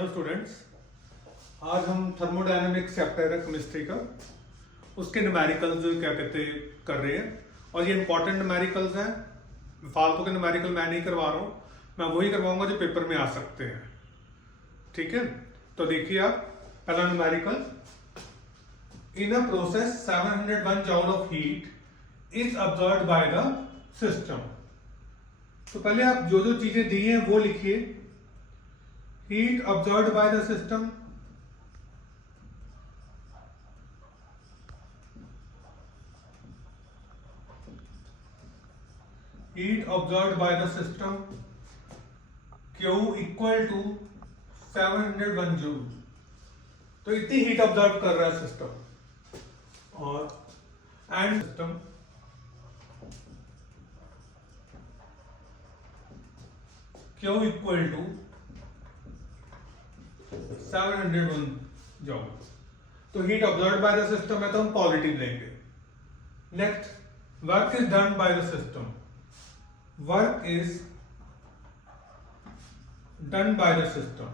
Hello students, आज हम thermodynamics chapter है केमिस्ट्री का, उसके न्यूमेरिकल्स क्या कहते कर रहे हैं। और ये इंपॉर्टेंट न्यूमेरिकल्स हैं, फालतू के न्यूमेरिकल मैं नहीं करवा रहा हूँ, मैं वही करवाऊंगा जो पेपर में आ सकते हैं। ठीक है, तो देखिए आप पहला numerical, in a process 701 joule of heat is absorbed bye the system. तो पहले आप जो जो चीजें दी हैं वो लिखिए। Heat absorbed by the system, heat absorbed by the system Q equal to 701 joule. तो इतनी हीट ऑब्जर्व कर रहा है सिस्टम। और and system Q equal to 701 joule. तो heat observed by the system है तो हम पॉजिटिव लेंगे। Next, work is done by the system, work is done by the system.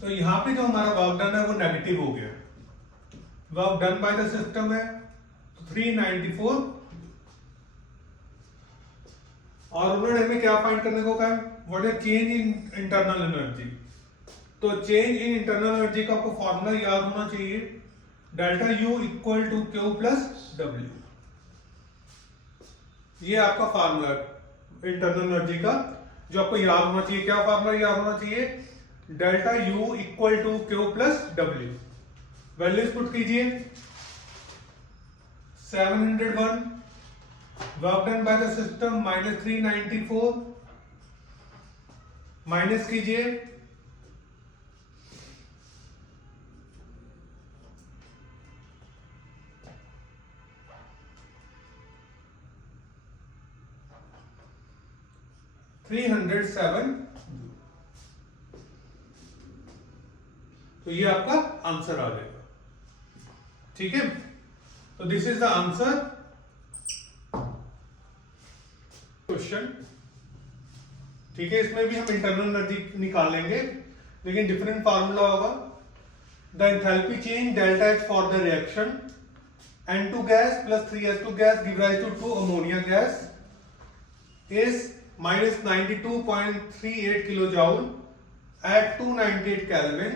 तो यहां पे जो हमारा वर्क डन है वो नेगेटिव हो गया। Work done by the system है 394, और उन्होंने हमें क्या फाइंड करने को कहा, what is change in internal energy. तो चेंज इन इंटरनल एनर्जी का आपको फॉर्मूला याद होना चाहिए, delta U equal to Q plus W. ये आपका फार्मूला इंटरनल एनर्जी का जो आपको याद होना चाहिए। क्या फार्मूला याद होना चाहिए, delta U equal to Q plus W. Values put कीजिए, 701 work done by the system minus 394, minus कीजिए 307। तो ये आपका आंसर आ जाएगा। ठीक है, तो this is the answer question. ठीक है, इसमें भी हम इंटरनल एनर्जी निकालेंगे लेकिन डिफरेंट फार्मूला होगा। The enthalpy change delta H for the reaction N2 gas plus 3S2 gas give rise to 2 ammonia gas is minus 92.38 kilojoule at 298 Kelvin.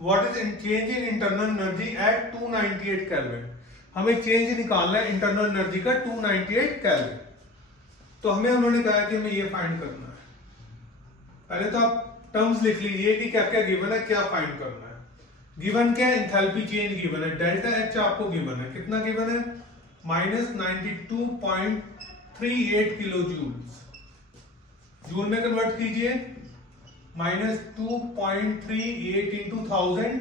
What is change in internal energy at 298 Kelvin? हमें change निकालना है internal energy का 298 Kelvin। तो हमें उन्होंने कहा कि हमें ये फाइंड करना है। पहले तो आप टर्म्स लिख लीजिए कि क्या क्या गिवन है, क्या फाइंड करना है। गिवन क्या है, एंथैल्पी चेंज गिवन है, डेल्टा एच आपको गिवन है। कितना गिवन है, माइनस 92.38 किलो जूल में कन्वर्ट कीजिए, माइनस 2.38 इंटू 1000,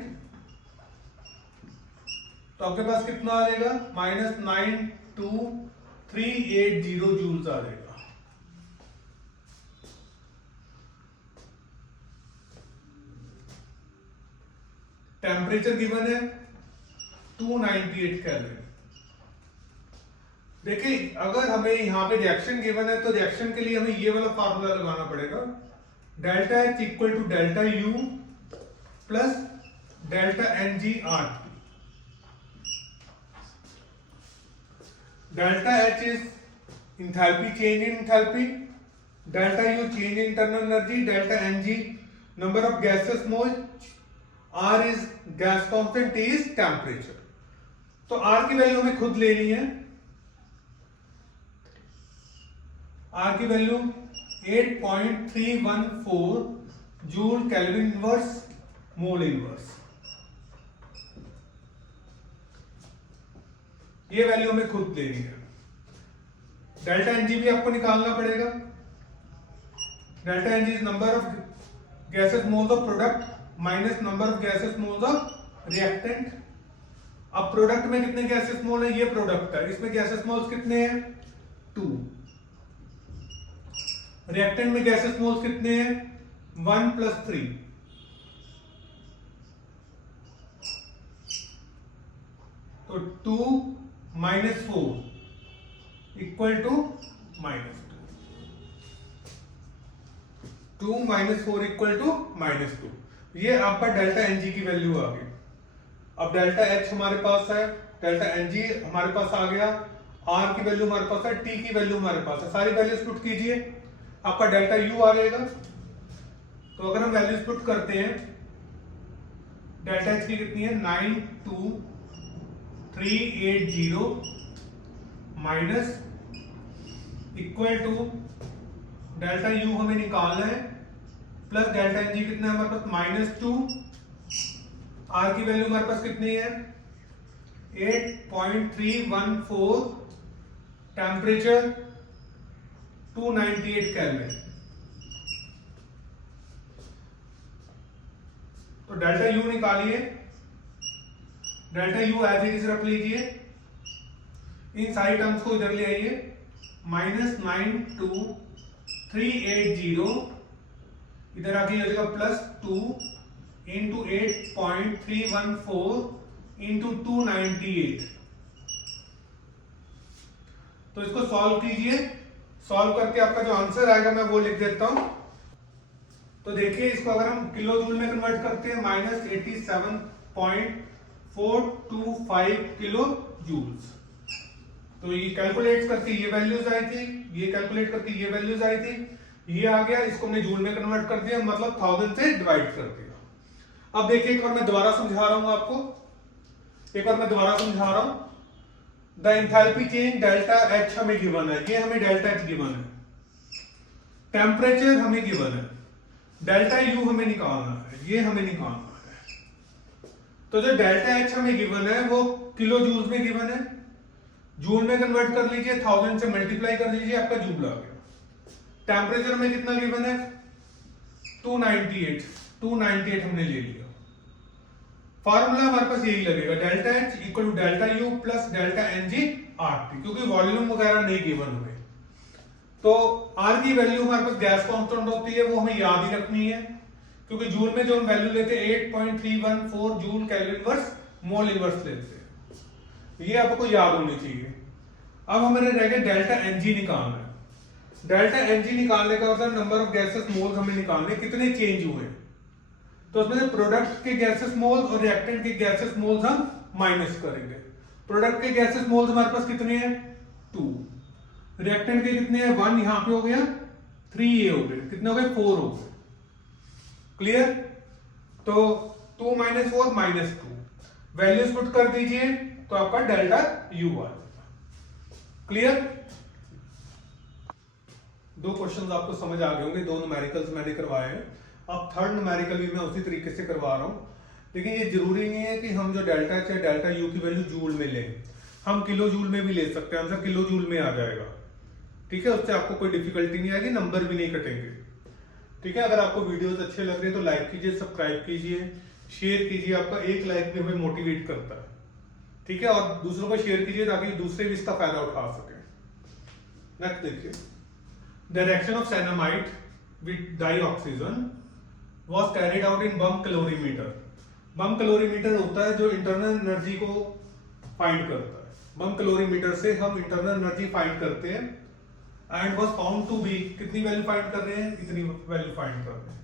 तो आपके पास कितना आ जाएगा, माइनस 92380 जूल्स आ जाएगा। टेम्परेचर गिवन है 298 केल्विन। देखिए, अगर हमें यहां पे रिएक्शन गिवन है तो रिएक्शन के लिए हमें ये वाला फार्मूला लगाना पड़ेगा, delta H equal to delta U plus delta N G R. Delta H is enthalpy change in enthalpy, delta U change in internal energy, delta N G number of gases mole, R is gas constant, T is temperature. तो R की value हमें खुद लेनी है। R की value 8.314 joule kelvin inverse mole inverse. ये value हमें खुद लेनी है। डेल्टा एनजी भी आपको निकालना पड़ेगा। Delta N G is number of gases moles of product minus number of gases moles of reactant. अब प्रोडक्ट में कितने गैसेस मोल है, ये प्रोडक्ट है, इसमें गैसेस मोल्स कितने हैं, 2। रिएक्टेंट में गैसेस मोल्स कितने हैं, 1 प्लस 3। तो 2 minus 4 equal to -2। 2 minus 4 equal to -2। ये आपका डेल्टा एन जी की वैल्यू आ गई। अब डेल्टा एच हमारे पास है, डेल्टा एन जी हमारे पास आ गया, आर की वैल्यू हमारे पास है, टी की वैल्यू हमारे पास है। सारी वैल्यूज पुट कीजिए, आपका डेल्टा यू आ जाएगा। तो अगर हम वैल्यूज पुट करते हैं, डेल्टा एच की कितनी है 92380 minus equal to delta U हमें निकालना है प्लस डेल्टा एन जी कितना है हमारे पास -2, आर की वैल्यू हमारे पास कितनी है 8.314, टेम्परेचर 298 केल्विन। तो डेल्टा यू निकालिए, delta U as it is रख लीजिए, इन सारी टर्म्स को इधर ले आइए, -92380 इधर आके हो जाएगा +2 इंटू 8.314 इंटू 298। तो इसको सॉल्व कीजिए, सॉल्व करके आपका जो आंसर आएगा मैं वो लिख देता हूं। तो देखिए इसको अगर हम किलो जूल में कन्वर्ट करते हैं -87.425 किलो जूल्स। तो ये कैलकुलेट करके ये वैल्यूज आई थी, ये कैलकुलेट करके ये वैल्यूज आई थी, ये आ गया, इसको हमने जूल में कन्वर्ट कर दिया, मतलब 1000 से डिवाइड कर दिया। अब देखिए एक बार मैं दोबारा समझा रहा हूं आपको, एक बार मैं दोबारा समझा रहा हूं। The enthalpy change delta H हमें गिवन है, ये हमें डेल्टा एच गिवन है, टेम्परेचर हमें गिवन है, डेल्टा यू हमें निकालना है, ये हमें निकालना है। तो जो डेल्टा एच हमें गिवन है वो किलो जूल्स में गिवन है, जूल में कन्वर्ट कर लीजिए, 1000 से मल्टीप्लाई कर लीजिए, आपका जूल आ गया। टेम्परेचर में कितना गिवन है 298 हमने ले लिया। फार्मूला हमारे पास यही लगेगा, delta H equal to delta U plus delta N G R T, क्योंकि वॉल्यूम वगैरह नहीं गिवन हुए। तो आर की वैल्यू हमारे पास गैस कांस्टेंट होती है, वो हमें याद ही रखनी है, क्योंकि जूल में जो हम वैल्यू लेते हैं 8.314 joule kelvin inverse mole inverse लेते हैं, ये आपको याद होनी चाहिए। अब हमारे रह गए डेल्टा एन जी निकालना है। डेल्टा एन जी निकालने का मतलब नंबर ऑफ गैसेस मोल्स हमें निकालने, कितने चेंज हुए। तो उसमें से प्रोडक्ट के गैसेस मोल्स और रिएक्टेंट के गैसेस मोल्स हम माइनस करेंगे। प्रोडक्ट के गैसेस मोल्स हमारे पास कितने हैं 2, रिएक्टेंट के कितने हैं 1, यहां पे हो गया 3, ये हो गए, कितने हो गए 4 हो गए। क्लियर। तो 2 - 4 -2, वैल्यूज पुट कर दीजिए तो आपका डेल्टा यू आ जाएगा। क्लियर। 2 क्वेश्चंस आपको समझ आ गए होंगे, 2 न्यूमेरिकल्स मैंने करवाए हैं। अब थर्ड न्यूमेरिकल भी मैं उसी तरीके से करवा रहा हूं, लेकिन ये जरूरी नहीं है कि हम जो डेल्टा एच है डेल्टा यू की वैल्यू जूल में लें, हम किलो जूल में भी ले सकते हैं, आंसर किलो जूल में आ जाएगा। ठीक है, उससे आपको कोई डिफिकल्टी नहीं आएगी, नंबर भी नहीं कटेंगे। ठीक है, अगर आपको वीडियोस अच्छे लग रहे हैं तो लाइक कीजिए, सब्सक्राइब कीजिए, शेयर कीजिए, आपका एक लाइक भी हमें मोटिवेट करता है। ठीक है, और दूसरों को शेयर कीजिए ताकि दूसरे भी इसका फायदा उठा सके। नेक्स्ट देखिए, the reaction of cyanamide with dioxygen was carried out in bomb calorimeter. Bomb calorimeter होता है जो इंटरनल एनर्जी को फाइंड करता है। बम कैलोरीमीटर से हम इंटरनल एनर्जी फाइंड करते हैं and was found to be, कितनी वैल्यू फाइंड कर रहे हैं, इतनी वैल्यू फाइंड कर रहे हैं।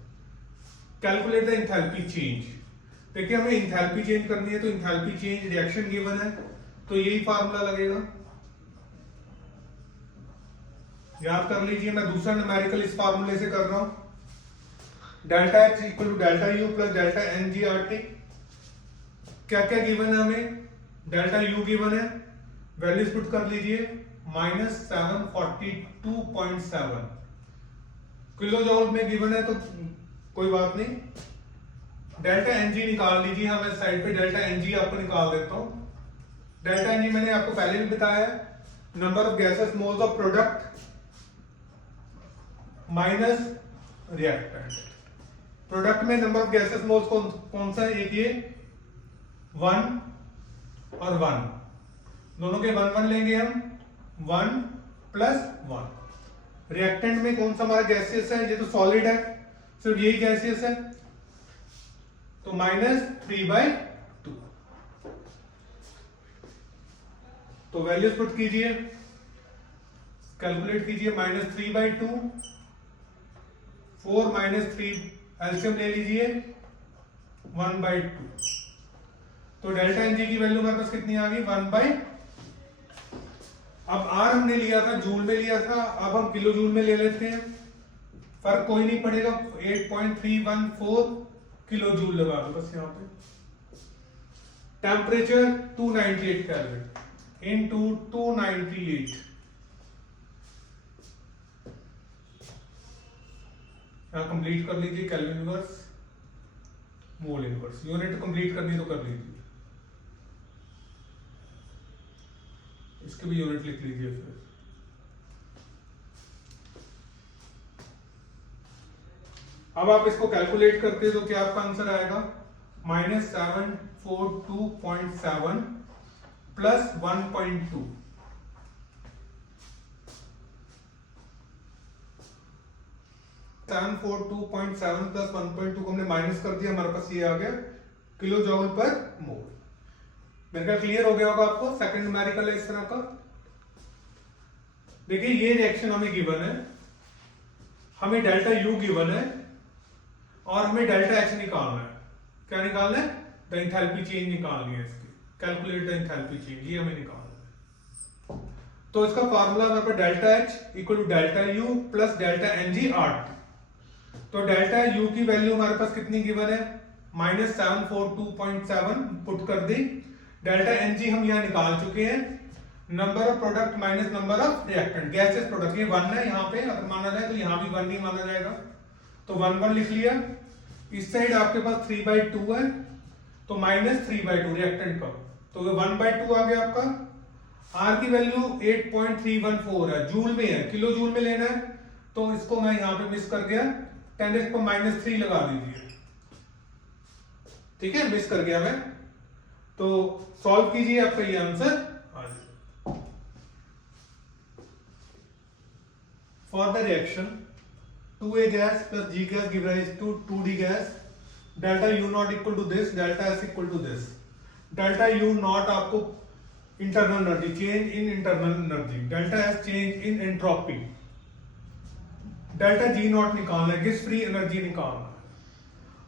Calculate the enthalpy change. देखिए हमें एंथैल्पी चेंज करनी है, तो एंथैल्पी चेंज रिएक्शन गिवन है, तो यही फार्मूला लगेगा, याद कर लीजिए। मैं दूसरा न्यूमेरिकल इस फार्मूले से कर रहा हूं, delta H equal to delta U plus delta N G R T. क्या क्या गिवन है हमें, डेल्टा यू गिवन है, वैल्यूज पुट कर लीजिए, -742.7 किलो जूल में गिवन है, तो कोई बात नहीं। डेल्टा एन जी निकाल लीजिए, मैं साइड पे डेल्टा एन जी आपको निकाल देता हूं। डेल्टा एन जी मैंने आपको पहले भी बताया, number of gases moles of product minus reactant. Product में नंबर ऑफ गैसेस मोल्स कौन सा है, एक ये 1 और 1, दोनों के 1 लेंगे हम, 1 + 1। रिएक्टेंट में कौन सा हमारा गैसियस है, ये तो सॉलिड है, सिर्फ यही गैसियस है, तो -3/2। तो वैल्यूज पुट कीजिए, कैलकुलेट कीजिए, -3/2 4 माइनस 3 एलसीएम ले लीजिए 1/2। तो डेल्टा एन जी की वैल्यू हमारे पास कितनी आ गई 1/। अब आर हमने लिया था जूल में लिया था, अब हम किलो जूल में ले लेते हैं, फर्क कोई नहीं पड़ेगा। 8.314 किलो जूल लगा दो बस यहाँ पे। टेम्परेचर 298 केल्विन इनटू 298, यहाँ कंप्लीट कर लीजिए। Kelvin inverse mole inverse, unit complete करनी तो कर लीजिए, इसके भी यूनिट लिख लीजिए फिर। अब आप इसको कैलकुलेट करते तो क्या आपका आंसर आएगा -742.7 प्लस 1.2। (742.7 प्लस 1.2 को हमने माइनस कर दिया, हमारे पास ये आ गया किलो जूल पर मोल। मेरे ख्याल क्लियर हो गया होगा आपको। सेकंड न्यूमेरिकल है इस तरह का। देखिए ये रिएक्शन हमें गिवन है, हमें डेल्टा यू गिवन है और हमें डेल्टा एच निकालना है। क्या निकालना है? द एंथैल्पी चेंज निकालनी है इसकी। कैलकुलेट द एंथैल्पी चेंज, ये हमें निकालना है। तो इसका फार्मूला हमारे पास delta H equal to delta U plus delta N G R T. तो डेल्टा यू की वैल्यू हमारे पास कितनी गिवन है -742.7 पुट कर दी। डेल्टा एन जी हम यहाँ निकाल चुके हैं, number of product minus number of reactant, gases product, ये 1 है यहाँ पे, अगर माना जाए तो यहाँ भी 1 ही माना जाएगा, तो 1 लिख लिया। इस साइड आपके पास 3/2 है, तो -3/2 रिएक्टेंट का, तो 1/2 आ गया आपका। आर की वैल्यू 8.314 है, जूल में है, किलो जूल में लेना है, तो इसको मैं यहाँ पे मिस कर गया, 10⁻³ लगा दीजिए, ठीक है, मिस कर गया मैं। तो सॉल्व कीजिए, आपका ये आंसर आ जाएगा। For the reaction 2A gas plus G gas give rise to 2D gas, delta U naught equal to this, delta S equal to this. Delta U naught आपको internal energy, change in internal energy, delta S change in entropy, delta G naught निकालना है, gas free energy निकालना है,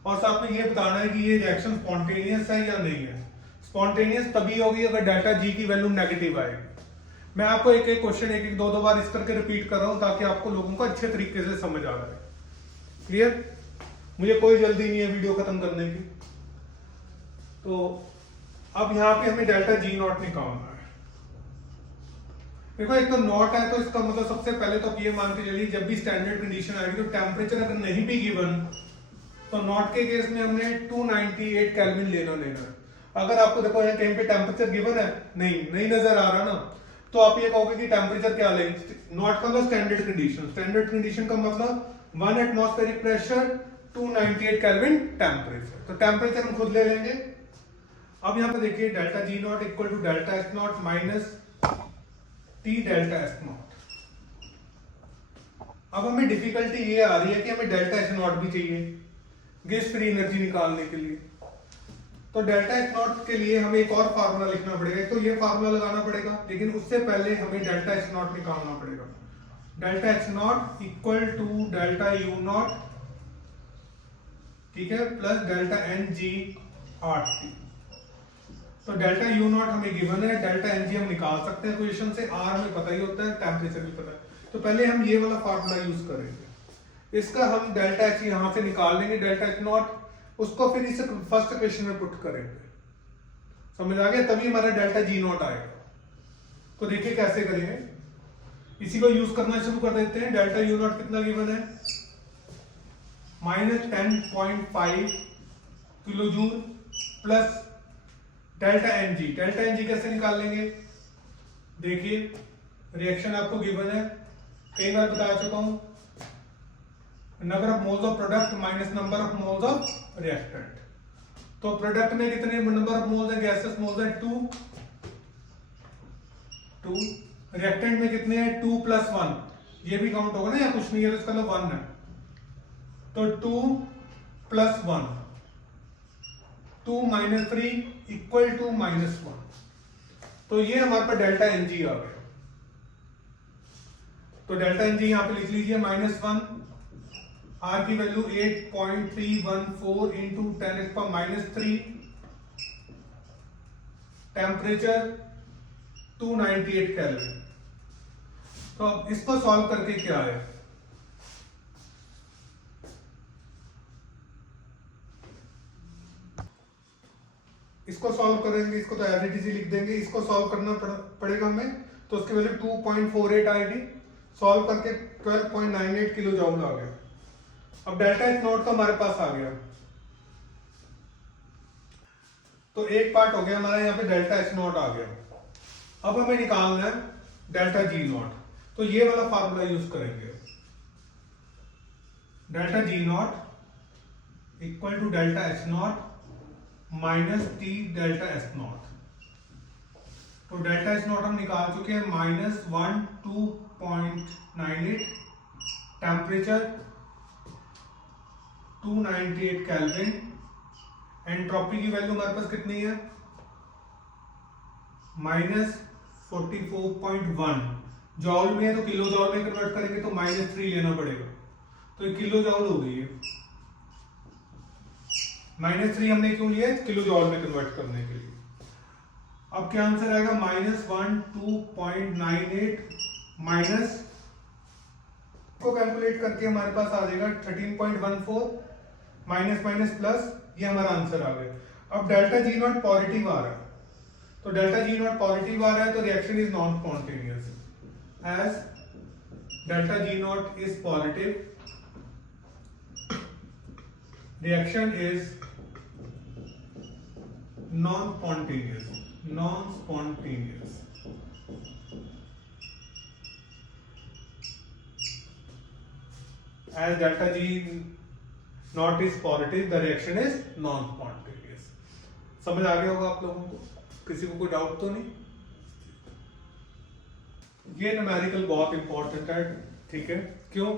और साथ में ये बताना है कि ये रिएक्शन स्पॉन्टेनियस है या नहीं है। स्पॉन्टेनियस तभी होगी अगर डेल्टा G की वैल्यू नेगेटिव आएगी। मैं आपको एक एक क्वेश्चन एक दो बार इस करके रिपीट कर रहा हूं ताकि आपको लोगों को अच्छे तरीके से समझ आ रहा है। क्लियर? मुझे कोई जल्दी नहीं है वीडियो खत्म करने की। तो अब यहाँ पे हमें डेल्टा G नॉट निकालना है। देखो एक तो नॉट है, तो इसका मतलब सबसे पहले तो ये मान के चलिए जब भी स्टैंडर्ड कंडीशन आएगी तो टेम्परेचर अगर नहीं भी गिवन तो नॉट के केस में हमने 298 केल्विन लेना है। अगर आपको देखो यहाँ कहीं पे टेम्परेचर गिवन है, नहीं नजर आ रहा ना, तो आप ये कहोगे कि टेम्परेचर क्या लें। नॉट का मतलब स्टैंडर्ड कंडीशन, स्टैंडर्ड कंडीशन का मतलब 1 एटमॉस्फेरिक प्रेशर 298 केल्विन टेम्परेचर, तो टेम्परेचर हम खुद ले लेंगे। अब यहाँ पे देखिए delta G not equal to delta S not minus T delta S not. अब हमें डिफिकल्टी ये आ रही है कि हमें डेल्टा S नॉट भी चाहिए गैस फ्री एनर्जी निकालने के लिए। तो डेल्टा एच नॉट के लिए हमें एक और फार्मूला लिखना पड़ेगा, तो ये फार्मूला लगाना पड़ेगा, लेकिन उससे पहले हमें डेल्टा एच नॉट निकालना पड़ेगा। Delta H not equal to delta U not, ठीक है, plus delta N G R T. तो डेल्टा यू नॉट हमें गिवन है, डेल्टा एन जी हम निकाल सकते हैं इक्वेशन से, आर हमें पता ही होता है, टेम्परेचर भी पता है। तो पहले हम ये वाला फार्मूला यूज करेंगे, इसका हम डेल्टा एच यहां से निकाल लेंगे, डेल्टा एच नॉट, उसको फिर इसे फर्स्ट इक्वेशन में पुट करेंगे। समझ आ गया? तभी हमारा डेल्टा G नॉट आएगा। तो देखिए कैसे करेंगे, इसी को यूज करना शुरू कर देते हैं। डेल्टा यू नॉट कितना गिवन है -10.5 kilo joule plus delta N G. Delta N G कैसे निकाल लेंगे? देखिए रिएक्शन आपको गिवन है, कई बार बता चुका हूं, number of moles of product minus number of moles of reactant. तो प्रोडक्ट में कितने नंबर ऑफ मोल्स है, गैसेस मोल्स है 2, रिएक्टेंट में कितने हैं 2 + 1, ये भी काउंट होगा ना, या कुछ नहीं है तो इसका मतलब 1 है, तो 2 + 1, 2 - 3 इक्वल टू -1। तो ये हमारे पास डेल्टा एन जी आ गया। तो डेल्टा एन जी यहां पे लिख लीजिए -1 आर की वैल्यू 8.314 इंटू 10⁻³ टेम्परेचर 298 केल्विन। तो अब इसको सॉल्व करके क्या है, इसको सॉल्व करेंगे, इसको तो एज इट इज लिख देंगे, इसको सॉल्व करना पड़ेगा हमें। तो उसकी वैल्यू 2.48 आएगी, सॉल्व करके 12.98 किलो जूल आ गया। अब डेल्टा एच नॉट तो हमारे पास आ गया, तो एक पार्ट हो गया हमारा, यहाँ पे डेल्टा एच नॉट आ गया। अब हमें निकालना है डेल्टा जी नॉट, तो ये वाला फार्मूला यूज करेंगे, delta G not equal to delta H not minus T delta S not. तो डेल्टा एच नॉट हम निकाल चुके हैं -12.98, टेम्परेचर 298 केल्विन, एंट्रोपी की वैल्यू हमारे पास कितनी है -44.1 जॉल में है, तो किलो जॉल में कन्वर्ट करेंगे तो -3 लेना पड़ेगा, तो ये किलो जॉल हो गई है। -3 हमने क्यों लिया, किलो जॉल में कन्वर्ट करने के लिए। अब क्या आंसर आएगा, -12.98 माइनस को कैलकुलेट करके हमारे पास आ जाएगा 13.14 माइनस माइनस प्लस, ये हमारा आंसर आ गया। अब डेल्टा जी नॉट पॉजिटिव आ रहा है, तो डेल्टा जी नॉट पॉजिटिव आ रहा है तो reaction is non spontaneous. As delta G not is positive, reaction is non-spontaneous as delta G not is positive, the reaction is non-spontaneous। समझ आ गया होगा आप लोगों को, किसी को कोई डाउट तो नहीं। ये न्यूमेरिकल बहुत इंपॉर्टेंट है, ठीक है, क्यों,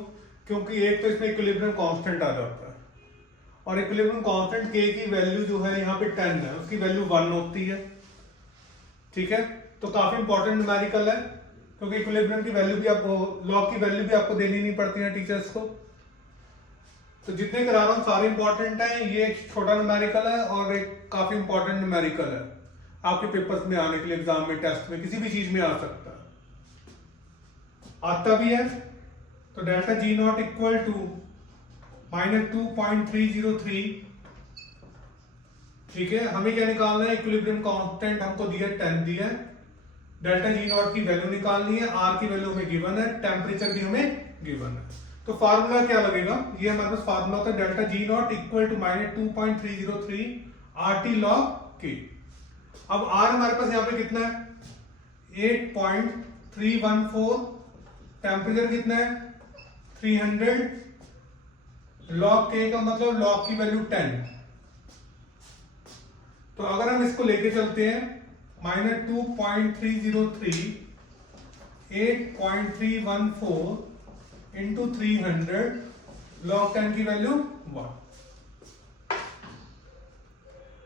क्योंकि एक तो इसमें इक्विलिब्रियम कांस्टेंट आ जाता है, और इक्विलिब्रियम कांस्टेंट k की वैल्यू जो है यहाँ पे 10 है, उसकी वैल्यू 1 होती है, ठीक है। तो काफी इंपॉर्टेंट न्यूमेरिकल है, क्योंकि इक्विलिब्रियम की वैल्यू भी आपको, लॉग की वैल्यू भी आपको देनी नहीं पड़ती है टीचर्स को। तो जितने करा रहा हूँ सारे इंपॉर्टेंट हैं, ये एक छोटा न्यूमेरिकल है और एक काफी इंपॉर्टेंट न्यूमेरिकल है, आपके पेपर्स में आने के लिए, एग्जाम में, टेस्ट में, किसी भी चीज में आ सकता है, आता भी है। तो delta G not equal to -2.303, ठीक है। हमें क्या निकालना है, इक्विलिब्रियम कांस्टेंट हमको दिया 10 दिया है, डेल्टा जी नॉट की वैल्यू निकालनी है, आर की वैल्यू हमें गिवन है, टेम्परेचर भी हमें गिवन है। तो फार्मूला क्या लगेगा, ये हमारे पास फार्मूला होता है delta G not equal to -2.303 RT log K। अब आर हमारे पास यहाँ पे कितना है 8.314, टेम्परेचर कितना है 300, log K का मतलब log की वैल्यू 10। तो अगर हम इसको लेके चलते हैं -2.303 8.314 इंटू 300, log 10 की वैल्यू 1।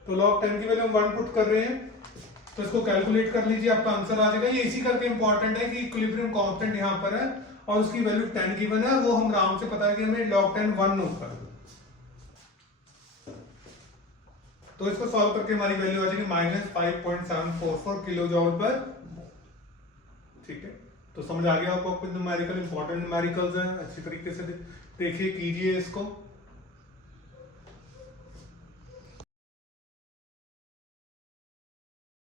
तो log 10 की वैल्यू 1 पुट कर रहे हैं, तो इसको कैलकुलेट कर लीजिए, आपका आंसर आ जाएगा। ये इसी करके इंपॉर्टेंट है कि इक्विलिब्रियम कांस्टेंट यहां पर है और उसकी वैल्यू 10 गिवन है, वो हम आराम से पता है कि हमें log 10 1 होगा। तो इसको सॉल्व करके हमारी वैल्यू आ जाएगी -5.744 किलो जूल पर, ठीक है। तो समझ आ गया आपको, न्यूमेरिकल इंपॉर्टेंट न्यूमेरिकल्स हैं, अच्छी तरीके से देखिए, कीजिए इसको।